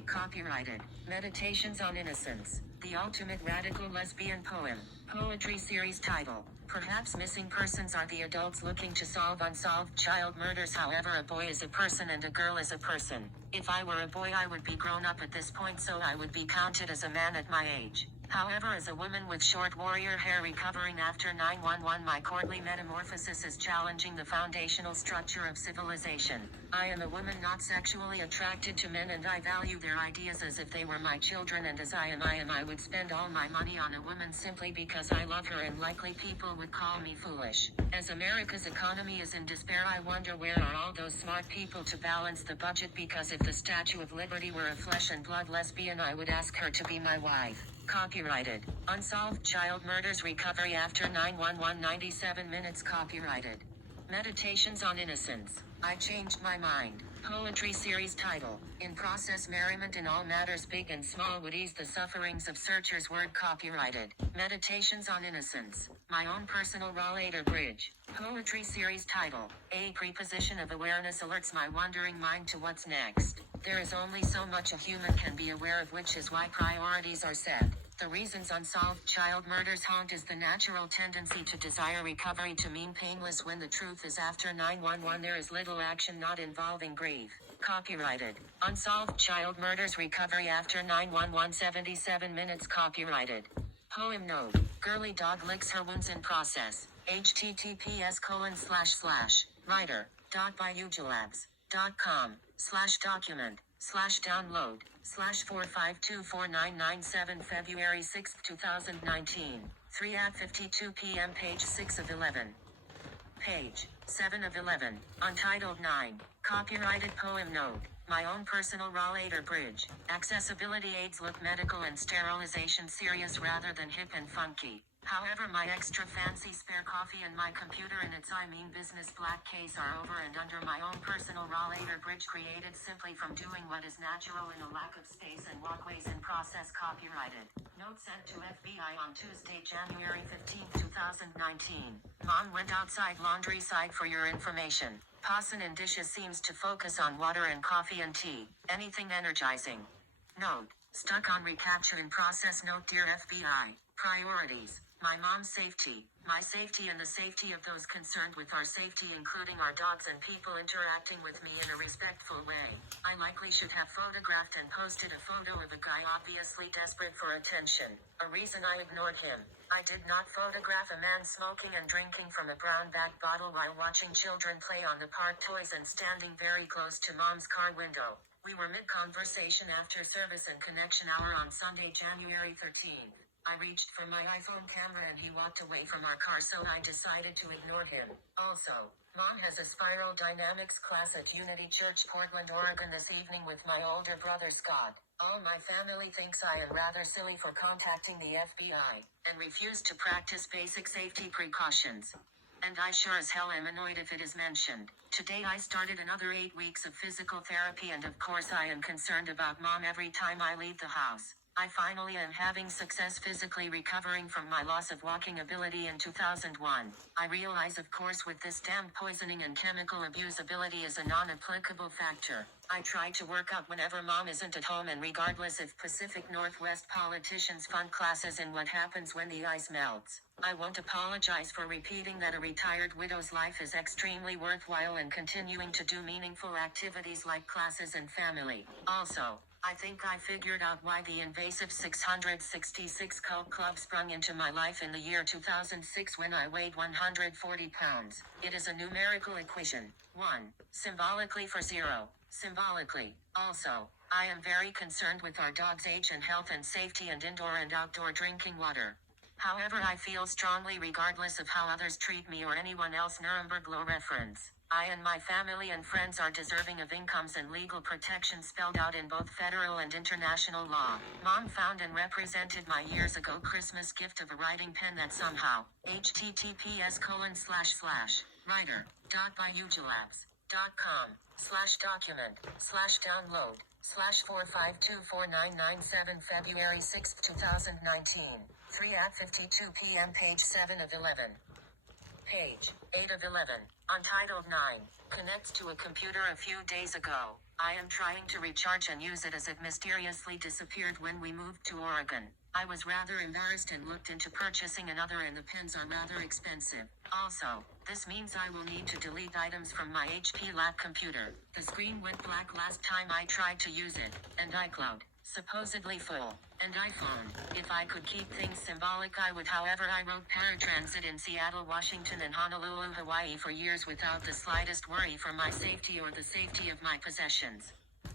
Copyrighted. Meditations on Innocence. The ultimate radical lesbian poem. Poetry series title. Perhaps missing persons are the adults looking to solve unsolved child murders. However, a boy is a person and a girl is a person. If I were a boy I would be grown up at this point, so I would be counted as a man at my age. However, as a woman with short warrior hair recovering after 911, my courtly metamorphosis is challenging the foundational structure of civilization. I am a woman not sexually attracted to men, and I value their ideas as if they were my children, and as I would spend all my money on a woman simply because I love her, and likely people would call me foolish. As America's economy is in despair, I wonder where are all those smart people to balance the budget, because if the Statue of Liberty were a flesh and blood lesbian I would ask her to be my wife. Copyrighted. Unsolved child murders recovery after 911 97 minutes. Copyrighted. Meditations on Innocence. I changed my mind. Poetry series title. In process merriment in all matters big and small would ease the sufferings of searchers. Word copyrighted. Meditations on Innocence. My own personal Rollator Bridge. Poetry series title. A preposition of awareness alerts my wandering mind to what's next. There is only so much a human can be aware of, which is why priorities are set. The reasons unsolved child murders haunt is the natural tendency to desire recovery to mean painless when the truth is after 911 there is little action not involving grief. Copyrighted. Unsolved child murders recovery after 911 77 minutes copyrighted. Poem note. Girly dog licks her wounds in process. https://writer.byugelabs.com/document/download/4524997 February 6, 2019. 3:52 p.m. Page 6 of 11. Page 7 of 11. Untitled 9. Copyrighted poem note. My own personal Rollator Bridge. Accessibility aids look medical and sterilization serious rather than hip and funky. However, my extra fancy spare coffee and my computer in its business black case are over and under my own personal Rollator Bridge created simply from doing what is natural in a lack of space and walkways in process copyrighted. Note sent to FBI on Tuesday, January 15, 2019. Mom went outside laundry side for your information. Passin in dishes seems to focus on water and coffee and tea. Anything energizing. Note. Stuck on recapture in process. Note, dear FBI. Priorities. My mom's safety, my safety and the safety of those concerned with our safety, including our dogs and people interacting with me in a respectful way. I likely should have photographed and posted a photo of a guy obviously desperate for attention. A reason I ignored him. I did not photograph a man smoking and drinking from a brown back bottle while watching children play on the park toys and standing very close to mom's car window. We were mid-conversation after service and connection hour on Sunday, January 13th. I reached for my iPhone camera and he walked away from our car, so I decided to ignore him. Also, Mom has a spiral dynamics class at Unity Church, Portland, Oregon this evening with my older brother Scott. All my family thinks I am rather silly for contacting the FBI, and refuse to practice basic safety precautions. And I sure as hell am annoyed if it is mentioned. Today I started another 8 weeks of physical therapy, and of course I am concerned about Mom every time I leave the house. I finally am having success physically recovering from my loss of walking ability in 2001. I realize, of course, with this damn poisoning and chemical abuse, ability is a non-applicable factor. I try to work out whenever Mom isn't at home, and regardless if Pacific Northwest politicians fund classes in what happens when the ice melts. I won't apologize for repeating that a retired widow's life is extremely worthwhile and continuing to do meaningful activities like classes and family. Also, I think I figured out why the invasive 666 cult club sprung into my life in the year 2006 when I weighed 140 pounds. It is a numerical equation. 1. Symbolically for 0. Symbolically. Also, I am very concerned with our dog's age and health and safety and indoor and outdoor drinking water. However, I feel strongly, regardless of how others treat me or anyone else, Nuremberg Law reference. I and my family and friends are deserving of incomes and legal protection spelled out in both federal and international law. Mom found and represented my years ago Christmas gift of a writing pen that somehow. https://writer.byugelabs.com/document/4524997 February 6, 2019. 3:52 p.m. Page 7 of 11. Page 8 of 11. Untitled 9. Connects to a computer a few days ago. I am trying to recharge and use it as it mysteriously disappeared when we moved to Oregon. I was rather embarrassed and looked into purchasing another, and the pens are rather expensive. Also, this means I will need to delete items from my HP lab computer. The screen went black last time I tried to use it, and iCloud, supposedly full, and iPhone. If I could keep things symbolic I would. However, I wrote paratransit in Seattle, Washington and Honolulu, Hawaii for years without the slightest worry for my safety or the safety of my possessions.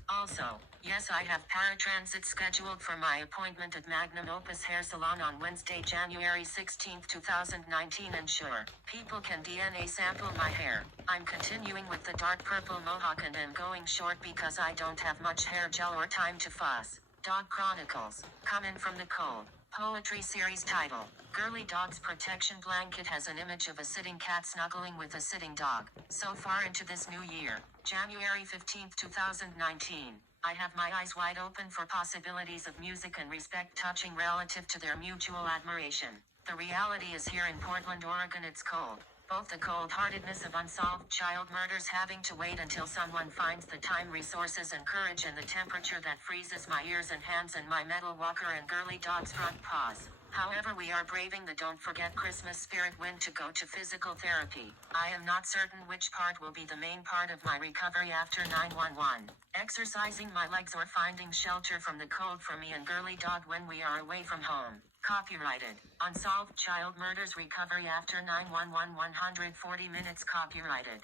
Also, yes, I have paratransit scheduled for my appointment at Magnum Opus Hair Salon on Wednesday, January 16, 2019, and sure, people can DNA sample my hair. I'm continuing with the dark purple mohawk and am going short because I don't have much hair gel or time to fuss. Dog Chronicles, Coming from the Cold. Poetry series title. Girly Dog's protection blanket has an image of a sitting cat snuggling with a sitting dog. So far into this new year, January 15th, 2019, I have my eyes wide open for possibilities of music and respect touching relative to their mutual admiration. The reality is here in Portland, Oregon it's cold. Both the cold-heartedness of unsolved child murders having to wait until someone finds the time, resources and courage, and the temperature that freezes my ears and hands and my metal walker and girly dog's front paws. However, we are braving the don't forget Christmas spirit when to go to physical therapy. I am not certain which part will be the main part of my recovery after 911. Exercising my legs or finding shelter from the cold for me and girly dog when we are away from home. Copyrighted. Unsolved Child Murders Recovery After 911 140 minutes copyrighted.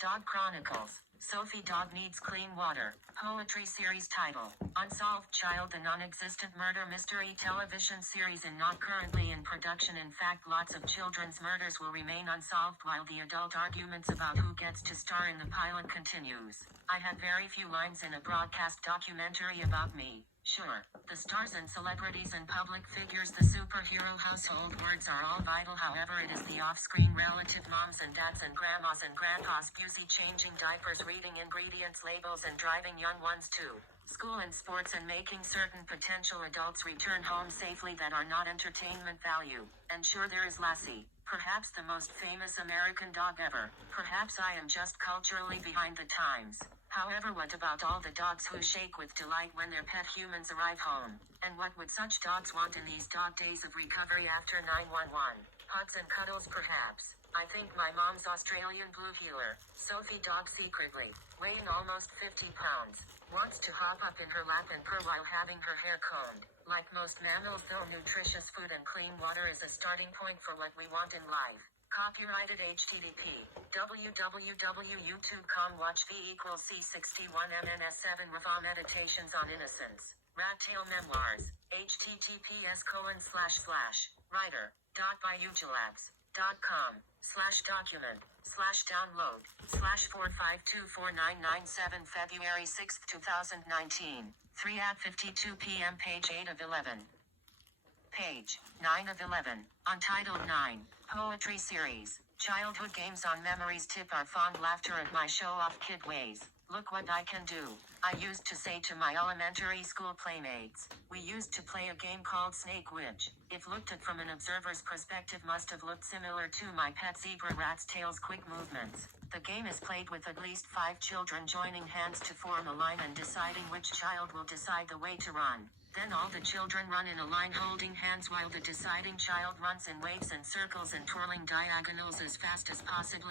Dog Chronicles. Sophie Dog Needs Clean Water. Poetry series title. Unsolved Child, the non-existent murder mystery television series and not currently in production. In fact, lots of children's murders will remain unsolved while the adult arguments about who gets to star in the pilot continues. I had very few lines in a broadcast documentary about me. Sure, the stars and celebrities and public figures, the superhero household words are all vital. However, it is the off-screen relative moms and dads and grandmas and grandpas busy changing diapers, reading ingredients labels and driving young ones to school and sports and making certain potential adults return home safely that are not entertainment value. And sure, there is Lassie, perhaps the most famous American dog ever. Perhaps I am just culturally behind the times. However, what about all the dogs who shake with delight when their pet humans arrive home? And what would such dogs want in these dog days of recovery after 911? Hugs and cuddles perhaps. I think my mom's Australian Blue Heeler, Sophie Dog, secretly weighing almost 50 pounds, wants to hop up in her lap and purr while having her hair combed. Like most mammals though, nutritious food and clean water is a starting point for what we want in life. Copyrighted http www.youtube.com watch v equals C61 MNS7 Raval Meditations on Innocence. Rat Tail Memoirs. https://writer.byugelabs.com/document/4524997 February 6, 2019. 3:52 p.m. Page 8 of 11. Page 9 of 11. Untitled 9. Poetry series. Childhood games on memories tip our fond laughter at my show-off kid ways. Look what I can do. I used to say to my elementary school playmates. We used to play a game called Snake Witch. If looked at from an observer's perspective, must have looked similar to my pet zebra rat's tail's quick movements. The game is played with at least 5 children joining hands to form a line and deciding which child will decide the way to run. Then all the children run in a line holding hands while the deciding child runs in waves and circles and twirling diagonals as fast as possible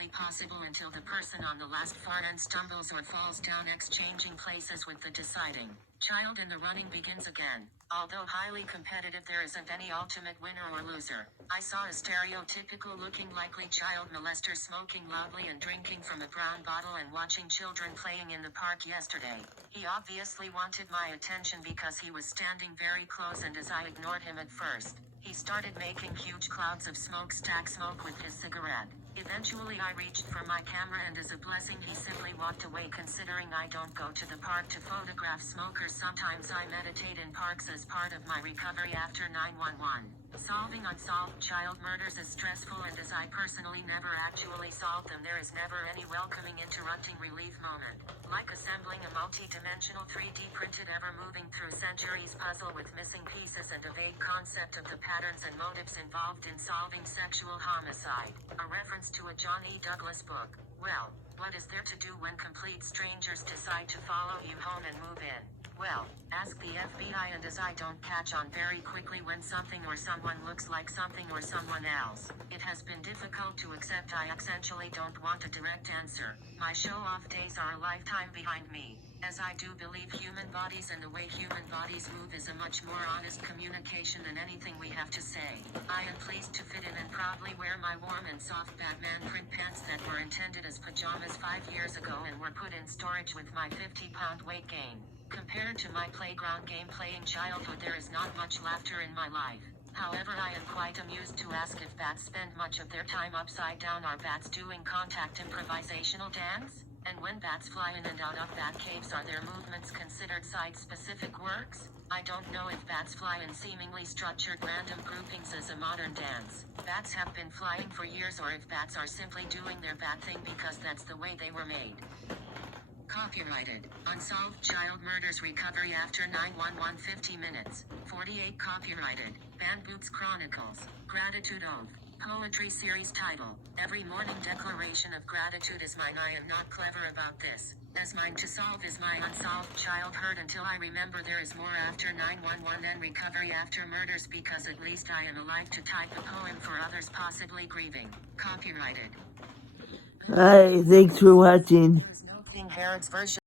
until the person on the last far end stumbles or falls down, exchanging places with the deciding child, and the running begins again. Although highly competitive, there isn't any ultimate winner or loser. I saw a stereotypical looking likely child molester smoking loudly and drinking from a brown bottle and watching children playing in the park yesterday. He obviously wanted my attention because he was standing very close, and as I ignored him at first, he started making huge clouds of smokestack smoke with his cigarette. Eventually I reached for my camera, and as a blessing he simply walked away. Considering I don't go to the park to photograph smokers, sometimes I meditate in parks as part of my recovery after 911. Solving unsolved child murders is stressful, and as I personally never actually solved them, there is never any welcoming, interrupting relief moment. Like assembling a multi-dimensional 3D printed ever-moving through centuries puzzle with missing pieces and a vague concept of the patterns and motives involved in solving sexual homicide. A reference to a John E. Douglas book. Well, what is there to do when complete strangers decide to follow you home and move in? Well, ask the FBI, and as I don't catch on very quickly when something or someone looks like something or someone else, it has been difficult to accept. I essentially don't want a direct answer. My show-off days are a lifetime behind me, as I do believe human bodies and the way human bodies move is a much more honest communication than anything we have to say. I am pleased to fit in and proudly wear my warm and soft Batman print pants that were intended as pajamas 5 years ago and were put in storage with my 50-pound weight gain. Compared to my playground game playing childhood, there is not much laughter in my life. However, I am quite amused to ask if bats spend much of their time upside down. Are bats doing contact improvisational dance? And when bats fly in and out of bat caves, are their movements considered site-specific works? I don't know if bats fly in seemingly structured random groupings as a modern dance. Bats have been flying for years, or if bats are simply doing their bat thing because that's the way they were made. Copyrighted. Unsolved Child Murders Recovery After 911 50 Minutes. 48 Copyrighted. Band Boots Chronicles. Gratitude of. Poetry series title. Every morning declaration of gratitude is mine. I am not clever about this. As mine to solve is my unsolved childhood until I remember there is more after 911 and recovery after murders, because at least I am alive to type a poem for others possibly grieving. Copyrighted. Hi, thanks for watching. There's no King Herod's version.